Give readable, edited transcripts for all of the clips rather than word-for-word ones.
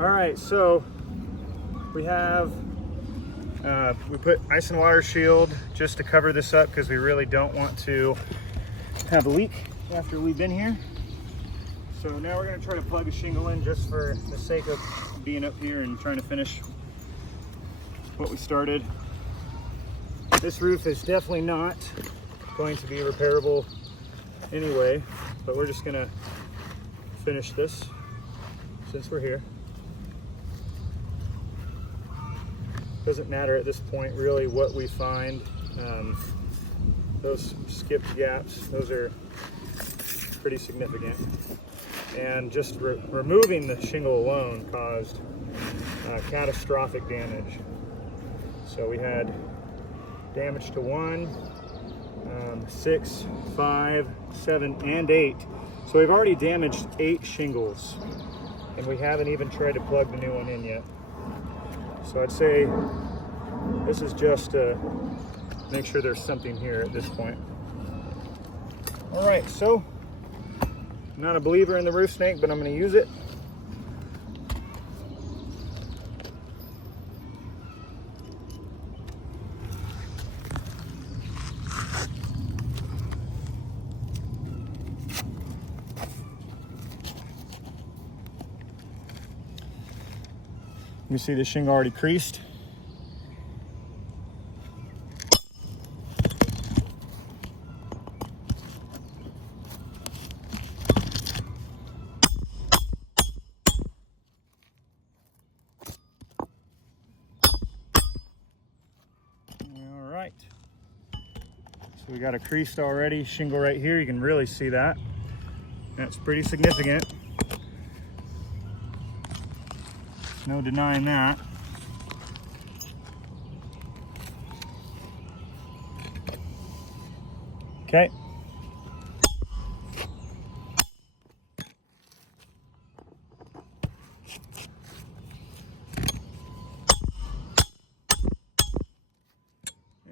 All right, so we put ice and water shield just to cover this up because we really don't want to have a leak after we've been here. So now we're going to try to plug a shingle in just for the sake of being up here and trying to finish what we started. This roof is definitely not going to be repairable anyway, but we're just going to finish this since we're here. Doesn't matter at this point really what we find. Those skipped gaps, those are pretty significant. And just removing the shingle alone caused catastrophic damage. So we had damage to 1, 6, 5, 7, and 8. So we've already damaged 8 shingles, and we haven't even tried to plug the new one in yet. So I'd say this is just to make sure there's something here at this point. All right, so I'm not a believer in the roof snake, but I'm going to use it. You see the shingle already creased. All right. So we got a creased already shingle right here. You can really see that. That's pretty significant. No denying that. Okay.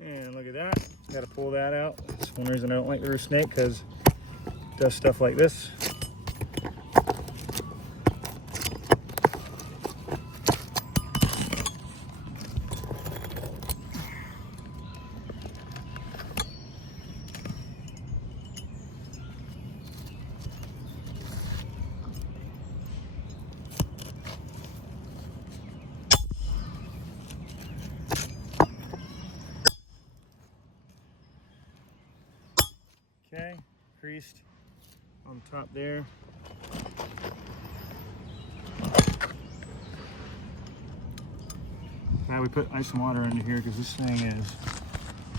And look at that. Got to pull that out. That's one reason I don't like the roof snake, because it does stuff like this. Okay, creased on top there. Now we put ice and water under here because this thing is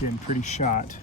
getting pretty shot.